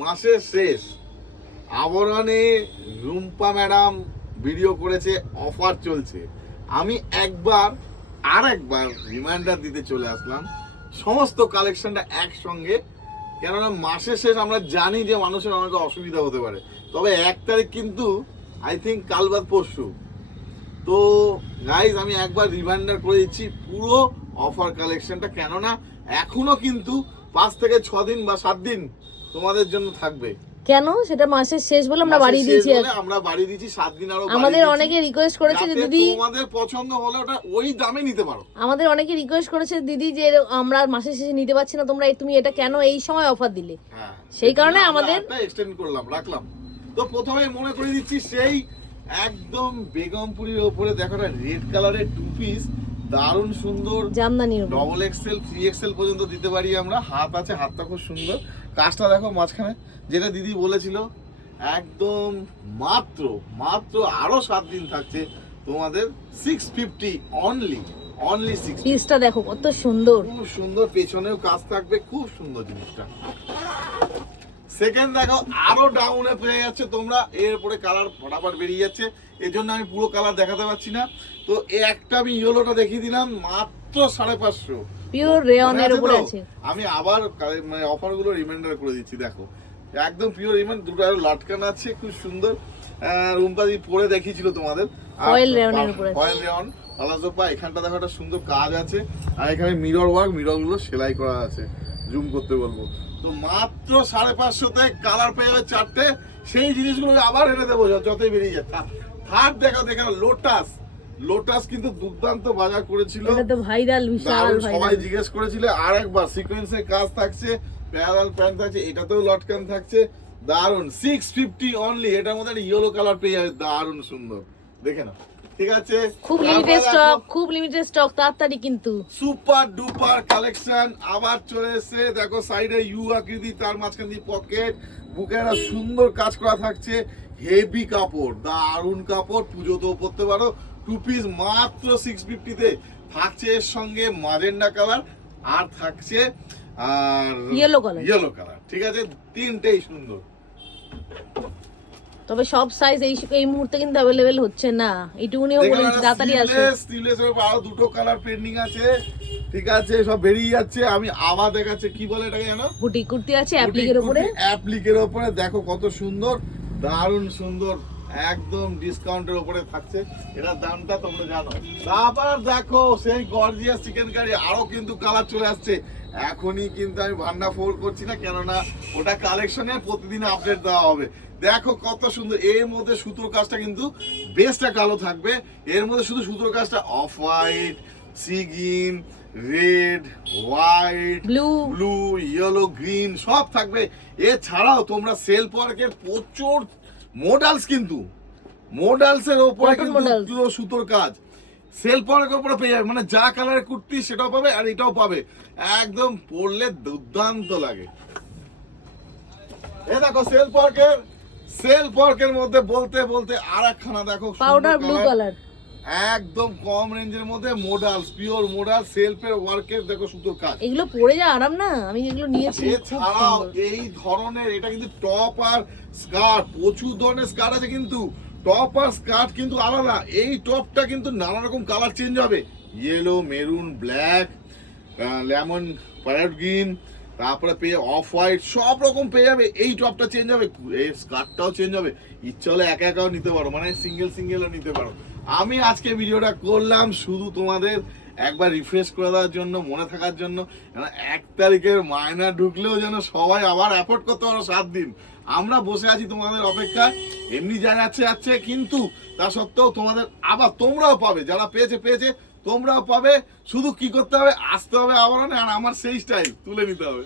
মাসের শেষ আবরণে রুম্পা ম্যাডাম ভিডিও করেছে, অফার চলছে। আমি একবার রিমাইন্ডার দিতে চলে আসলাম, সমস্ত কালেকশনটা একসঙ্গে। কেননা মাসের শেষ আমরা জানি যে মানুষের অনেক অসুবিধা হতে পারে, তবে 1 তারিখ কিন্তু আই থিঙ্ক কাল বাদ পরশু। তো গাইজ আমি একবার রিমাইন্ডার করে দিচ্ছি পুরো অফার কালেকশনটা, কেননা এখনো কিন্তু 5 থেকে 6 দিন বা 7 দিন তোমাদের জন্য থাকবে। কেন? সেটা মাসের শেষ বলে আমরা বাড়ি দিয়েছি, আমরা বাড়ি দিয়েছি 7 দিন আরো। আমাদের অনেকে রিকোয়েস্ট করেছে যে দিদি তোমাদের পছন্দ হলে ওটা ওই দামে নিতে পারো। আমাদের অনেকে রিকোয়েস্ট করেছে দিদি যে আমরা মাসের শেষে নিতে পারছি না, তোমরা তুমি এটা কেন এই সময় অফার দিলে? হ্যাঁ, সেই কারণে আমাদের এক্সটেন্ড করলাম, রাখলাম। তো প্রথমে মনে করে দিচ্ছি সেই একদম বেগমপুরীর উপরে দেখো না, রেড কালারের 2 পিস, দারুণ সুন্দর জামদানির উপর ডবল এক্সেল 3XL পর্যন্ত দিতে পারি আমরা। হাত আছে, হাতটা খুব সুন্দর, কাজটা দেখো মাঝখানে, যেটা দিদি বলেছিল একদম মাত্র আরো 7 দিন থাকছে তোমাদের 650 অনলি 6। পিসটা দেখো কত সুন্দর, খুব সুন্দর, পেছনেও কাজ থাকবে, খুব সুন্দর জিনিসটা। সেকেন্ড দেখো আরো ডাউনে পেয়ে যাচ্ছে তোমরা, এরপরে কালার ফটাফট বেরিয়ে যাচ্ছে, এর জন্য আমি পুরো কালার দেখাতে পারছি না। তো এই একটা আমি ইয়েলোটা দেখিয়ে দিলাম, মাত্র 550 পিওর রেয়নের উপরে আছে। আমি আবার মানে অফারগুলো রিমাইন্ডার করে দিচ্ছি, দেখো একদম পিওর রিমাইন্ড, দুটো আরো লটকান আছে, খুব সুন্দর। রুম্পাদি পরে দেখিয়েছিল তোমাদের, ফয়েল রেয়নের উপরে আছে, ফয়েল রেয়ন পালাজোপা। এখানটা দেখো একটা সুন্দর কাজ আছে, আর এখানে মিরর ওয়ার্ক, মিরর গুলো সেলাই করা আছে, জুম করতে বলবো। তো মাত্র 550তে কালার পেয়ে যাবে 4টে। সেই জিনিসগুলো আবার এনে দেবো যতই বেরিয়ে যায়। থার্ড দেখো লোটাস কিন্তু দুর্দান্ত বাজার করেছিল, এটা তো ভাইরাল, বিশাল ভাইরাল, সবাই জিজ্ঞেস করেছিল। আর একবার সিকোয়েন্সের কাজ থাকছে, প্যারালাল প্যান্ট থাকছে, এটাতেও লটকান থাকছে, দারুন 650 অনলি। এটার মধ্যে একটা ইয়েলো কালার পেয়ে যাবে, দারুন সুন্দর, দেখে নাও। ঠিক আছে, খুব লিমিটেড স্টক, তাড়াতাড়ি কিন্তু সুপার ডুপার কালেকশন আবার চলে এসেছে। দেখো সাইডে ইউ আকৃতি, তার মাঝখান দিয়ে পকেট, বুকে একটা সুন্দর কাজ করা থাকছে, হেভি কাপড়, দারুন কাপড়, পুজোতেও পরতে পারো। 2 পিস মাত্র 650 থাকছে, এর সঙ্গে মাজেন্ডা কালার আর থাকছে আর ইয়েলো কালার। ঠিক আছে, তিনটেই সুন্দর। তবে সব সাইজ এই মুহূর্তে কিন্তু अवेलेबल হচ্ছে না, এইটুকুনিও বলে দিচ্ছি তাড়াতাড়ি আসে। স্টিলের উপর আরো 2টো কালার পেন্ডিং আছে, ঠিক আছে, সব বেরিয়ে যাচ্ছে। আমি আবার দেখাচ্ছি, কি বলে এটাকে জানো, বুটি কুর্তি আছে অ্যাপ্লিকের উপরে, অ্যাপ্লিকের উপরে দেখো কত সুন্দর, দারুণ সুন্দর, একদম ডিসকাউন্টের উপরে থাকছে। এটার দামটা তোমরা জানো। তারপর দেখো সেই গর্জিয়াস চিকেন কারি, আরো কিন্তু কালার চলে আসছে। এখনই কিন্তু আমি ভান্ডা ফোর করছি না, কেননা ওটা কালেকশনে প্রতিদিন আপডেট দেওয়া হবে। দেখো কত সুন্দর, এর মধ্যে সুতোর কাজটা কিন্তু বেসটা কালো থাকবে, এর মধ্যে শুধু সুতোর কাজটা off white, sea green, red, white, blue, yellow, green সব থাকবে। এছাড়াও তোমরা সেলফ ওয়ার্কের প্রচুর মডেলস, কিন্তু মডেলসের উপরে কিন্তু সুতোর কাজ সেলফ ওয়ার্কের উপরে পেয়ে যাবে, মানে যা কালারের কুর্তি সেটাও পাবে আর এটাও পাবে, একদম পরলে দুর্দান্ত লাগে। এই দেখো সেলফ ওয়ার্কের মধ্যে বলতে আর একখানা দেখো, পাউডার ব্লু কালার, একদম কম রেঞ্জের মধ্যে মডেলস, পিওর মডেল, সেলফের ওয়ার্কের দেখো সুতোর কাজ। এগুলো পরে যা আরাম না, আমি এগুলো নিয়েছি। এছাড়াও এই ধরনের, এটা কিন্তু টপ আর স্কার্ট, প্রচুর ধরনের স্কার্ট আছে, কিন্তু টপ আর স্কার্ট কিন্তু আলাদা। এই টপটা কিন্তু নানা রকম কালার চেঞ্জ হবে, yellow, maroon, black, lemon, parrot green, তারপরে পেয়ে অফ হোয়াইট, সব রকম পেয়ে যাবে। এই টপটা চেঞ্জ হবে, এই স্কার্টটাও চেঞ্জ হবে, ইচ্ছা হলে একাও নিতে পারো, মানে সিঙ্গেলও নিতে পারো। আমি আজকে ভিডিওটা করলাম শুধু তোমাদের একবার রিফ্রেশ করে দেওয়ার জন্য, মনে থাকার জন্য। 1 তারিখের মায়না ঢুকলেও যেন সবাই আবার অ্যাফোর্ড করতে পারো 7 দিন। আমরা বসে আছি তোমাদের অপেক্ষায়, এমনি যা যাচ্ছে, কিন্তু তা সত্ত্বেও তোমাদের আবার তোমরাও পাবে, যারা পেয়েছে তোমরাও পাবে। শুধু কি করতে হবে, আসতে হবে আবার, আর আমার সেই স্টাইল তুলে নিতে হবে।